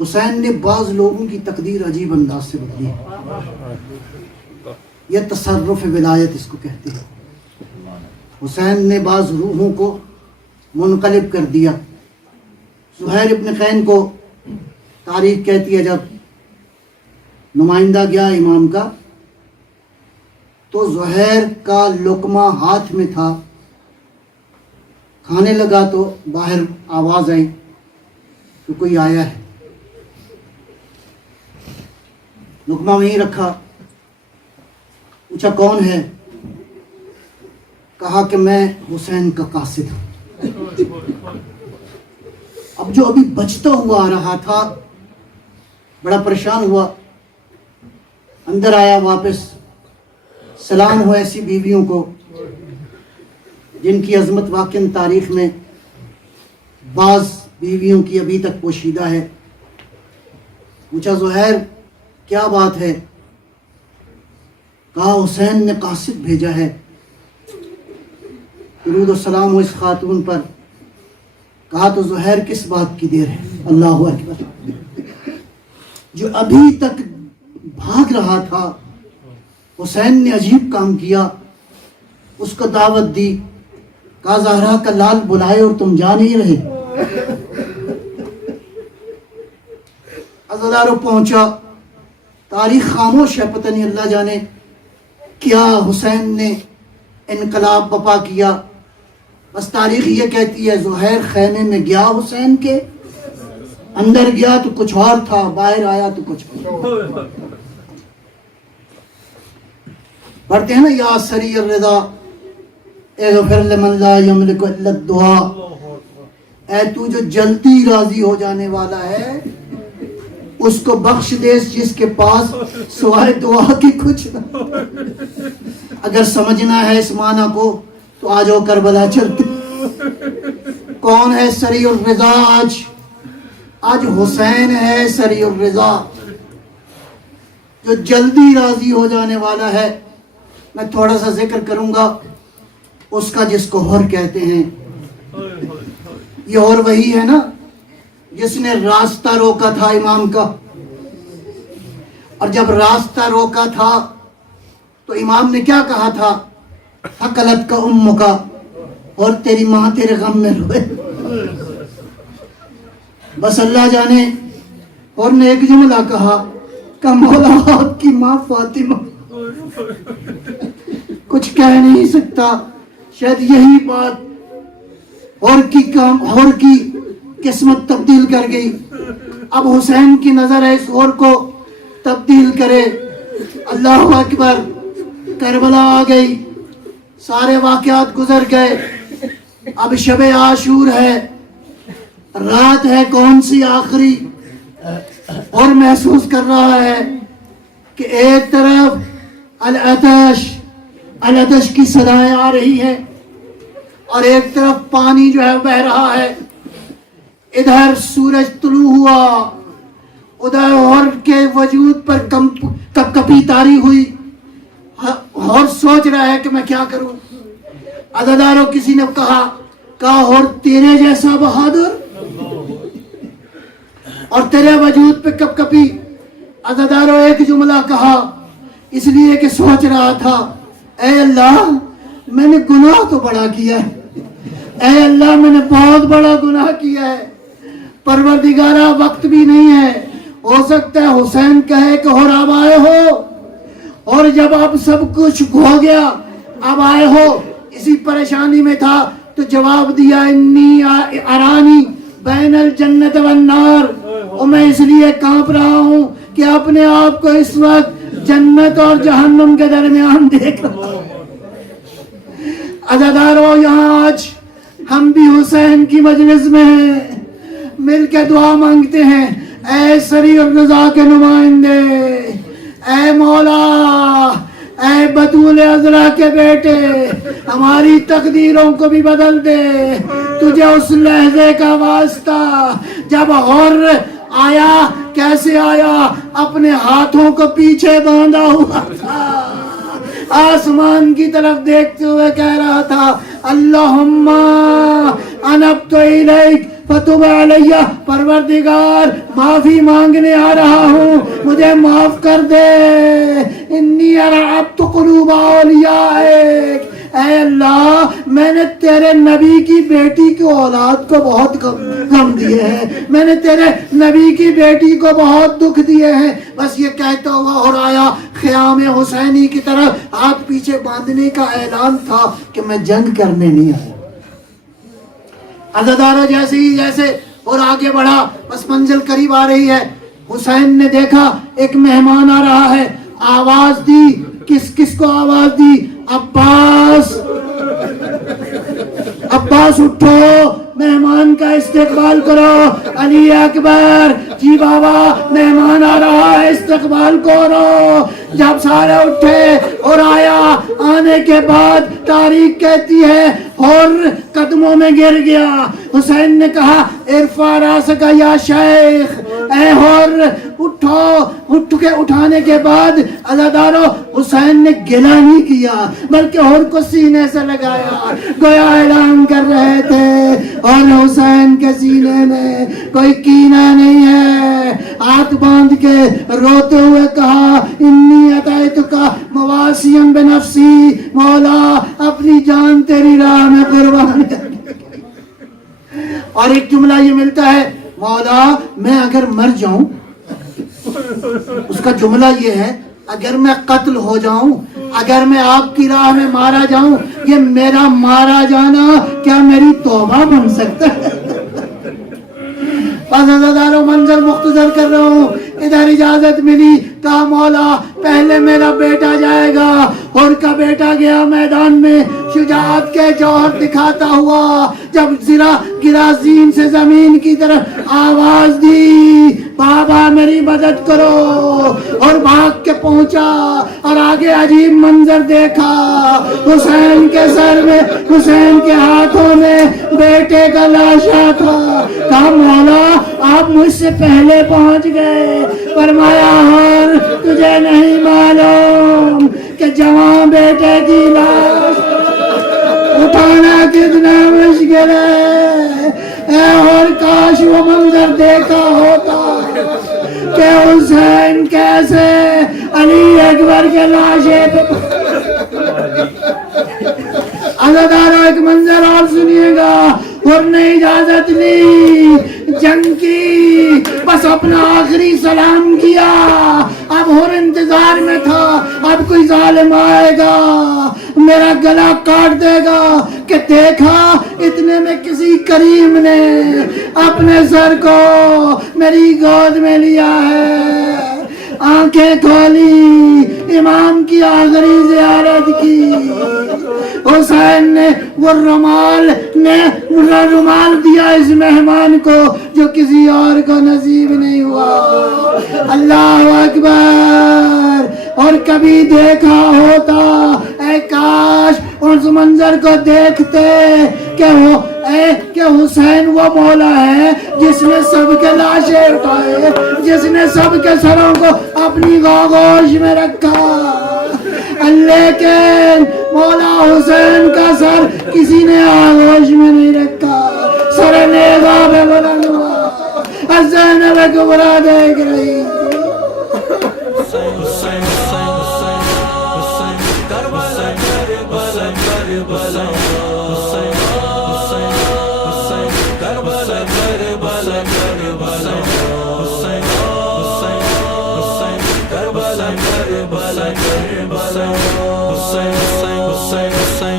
حسین نے بعض لوگوں کی تقدیر عجیب انداز سے بدلی ہے. یہ تصرف ولایت اس کو کہتے ہیں. حسین نے بعض روحوں کو منقلب کر دیا. زہیر ابن خین کو تاریخ کہتی ہے جب نمائندہ گیا امام کا تو زہیر کا لقمہ ہاتھ میں تھا, کھانے لگا تو باہر آواز آئی کہ کوئی آیا ہے. لقمہ وہیں رکھا, پوچھا کون ہے؟ کہا کہ میں حسین کا قاصد ہوں. اب جو ابھی بچتا ہوا آ رہا تھا بڑا پریشان ہوا, اندر آیا واپس. سلام ہو ایسی بیویوں کو جن کی عظمت واقعی تاریخ میں بعض بیویوں کی ابھی تک پوشیدہ ہے. پوچھا زہیر کیا بات ہے؟ کہا حسین نے قاصد بھیجا ہے. درود و سلام ہو اس خاتون پر. کہا تو زہیر کس بات کی دیر ہے؟ اللہ اکبر. جو ابھی تک بھاگ رہا تھا حسین نے عجیب کام کیا, اس کو دعوت دی. کہا زہرا کا لال بلائے اور تم جا نہیں رہے. عزادارو پہنچا, تاریخ خاموش ہے, پتہ نہیں اللہ جانے کیا حسین نے انقلاب بپا کیا. بس تاریخ یہ کہتی ہے زہیر خیمے میں گیا, حسین کے اندر گیا تو کچھ اور تھا, باہر آیا تو کچھ اور. پڑھتے ہیں نا یا سری الرضا اغفر لمن لا یملک الا الدعاء. اے تو جو جلدی راضی ہو جانے والا ہے اس کو بخش دے جس کے پاس سوائے دعا کی کچھ نہ. اگر سمجھنا ہے اس معنی کو تو آ جاؤ کربلا چلتے. کون ہے سری الرضا؟ آج حسین ہے سری الرضا, جو جلدی راضی ہو جانے والا ہے. میں تھوڑا سا ذکر کروں گا اس کا جس کو ہور کہتے ہیں. یہ ہور وہی ہے نا جس نے راستہ روکا تھا امام کا, اور جب راستہ روکا تھا تو امام نے کیا کہا تھا؟ حقلت کا ام کا, اور تیری ماں تیرے غم میں روئے. بس اللہ جانے. اور نے ایک جملہ کہا کہ مولا آپ کی ماں فاطمہ کچھ کہہ نہیں سکتا. شاید یہی بات اور کی قسمت تبدیل کر گئی. اب حسین کی نظر ہے اس اور کو تبدیل کرے. اللہ اکبر. کربلا آ گئی, سارے واقعات گزر گئے. اب شب عاشور ہے, رات ہے کون سی آخری, اور محسوس کر رہا ہے کہ ایک طرف العطش کی صدائیں آ رہی ہیں اور ایک طرف پانی جو ہے بہ رہا ہے. ادھر سورج طلوع ہوا, ادھر اور کے وجود پر کپ کپی طاری ہوئی, اور سوچ رہا ہے کہ میں کیا کروں. عزادارو کسی نے کہا اور تیرے جیسا بہادر اور تیرے وجود پہ کپ کپی. عزادارو ایک جملہ کہا اس لیے کہ سوچ رہا تھا اے اللہ میں نے گناہ تو بڑا کیا ہے, اے اللہ میں نے بہت بڑا گناہ کیا ہے. پروردگارہ وقت بھی نہیں ہے, ہو سکتا ہے حسین کہے کہ اور اب آئے ہو, اور جب اب سب کچھ ہو گیا اب آئے ہو. اسی پریشانی میں تھا تو جواب دیا انی ارانی بین الجنت والنار, اور میں اس لیے کانپ رہا ہوں کہ اپنے آپ کو اس وقت جنت اور جہنم کے درمیان دیکھ رہا ہوں. عزادارو یہاں آج ہم بھی حسین کی مجلس میں ہیں, مل کے دعا مانگتے ہیں. اے سری الرضا کے نمائندے, اے مولا, اے بطول عذرا کے بیٹے, ہماری تقدیروں کو بھی بدل دے. تجھے اس لحظے کا واسطہ جب غور آیا, کیسے آیا؟ اپنے ہاتھوں کو پیچھے باندھا ہوا تھا, آسمان کی طرف دیکھتے ہوئے کہہ رہا تھا اللہم انبت الیک فتب علیہ، پروردگار معافی مانگنے آ رہا ہوں، مجھے معاف کر دے، انی ارعبت قلوب اولیائک، اے اللہ میں نے تیرے نبی کی بیٹی کی اولاد کو بہت غم دیے ہیں، میں نے تیرے نبی کی بیٹی کو بہت دکھ دیے ہیں۔ بس یہ کہتا ہوا اور آیا، خیام حسینی کی طرف ہاتھ پیچھے باندھنے کا اعلان تھا کہ میں جنگ کرنے نہیں آیا۔ عزادارو جیسے اور آگے بڑھا، بس منزل قریب آ رہی ہے، حسین نے دیکھا ایک مہمان آ رہا ہے، آواز دی، کس کو آواز دی؟ عباس، عباس اٹھو، مہمان کا استقبال کرو، علی اکبر، جی بابا مہمان آ رہا ہے، استقبال کرو۔ جب سارے اٹھے اور آیا، آنے کے بعد تاریخ کہتی ہے اور قدموں میں گر گیا۔ حسین نے کہا ارفع راسک یا شیخ، اے ہور اٹھو، اٹھ کے اٹھانے کے بعد عزادارو حسین نے گلہ نہیں کیا بلکہ ہور کو سینے سے لگایا، گویا اعلان کر رہے تھے اور حسین کے سینے میں کوئی کینہ نہیں ہے۔ ہاتھ باندھ کے روتے ہوئے کہا انی اتیتک مواسیا بنفسی، مولا اپنی جان تیری راہ میں قربان کر۔ اور ایک جملہ یہ ملتا ہے، مولا میں اگر مر جاؤں، اس کا جملہ یہ ہے اگر میں قتل ہو جاؤں، اگر میں آپ کی راہ میں مارا جاؤں، یہ میرا مارا جانا کیا میری توبہ بن سکتا ہے؟ بس عزادارو منظر مختصر کر رہا ہوں، ادھر اجازت ملی، کہا مولا پہلے میرا بیٹا جائے گا، اور کا بیٹا گیا میدان میں شجاعت کے جوہر دکھاتا ہوا، جب ذرا گرا زین سے زمین کی طرف آواز دی بابا میری مدد کرو، اور بھاگ کے پہنچا اور آگے عجیب منظر دیکھا، حسین کے سر میں، حسین کے ہاتھوں میں بیٹے کا لاشا تھا۔ کہا مولا آپ مجھ سے پہلے پہنچ گئے۔ فرمایا اور تجھے نہیں معلوم کہ جوان بیٹے کی لاش اٹھانا کتنا مشکل ہے؟ اے اور کاش وہ منظر دیکھا ہوتا کہ حسین کیسے علی اکبر کے لاشے پہ۔ عزادارو ایک منظر اور سنیے گا، اور نے اجازت لی، جنگ کی، بس اپنا آخری سلام کیا، اب اور انتظار میں تھا اب کوئی ظالم آئے گا میرا گلا کاٹ دے گا، کہ دیکھا اتنے میں کسی کریم نے اپنے سر کو میری گود میں لیا ہے، آنکھیں کھولی، امام کی آخری زیارت کی۔ حسین نے وہ رومال دیا اس مہمان کو جو کسی اور کو نصیب نہیں ہوا۔ اللہ اکبر! اور کبھی دیکھا ہوتا، اے کاش اس منظر کو دیکھتے کہ حسین وہ مولا ہے جس نے سب کے لاشیں اٹھائے، جس نے سب کے سروں کو اپنی آغوش میں رکھا، لیکن مولا حسین کا سر کسی نے آغوش میں نہیں رکھا، سر نیزہ پہ بلند ہوا، زینب کبریٰ دیکھ رہی۔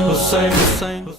Hussein.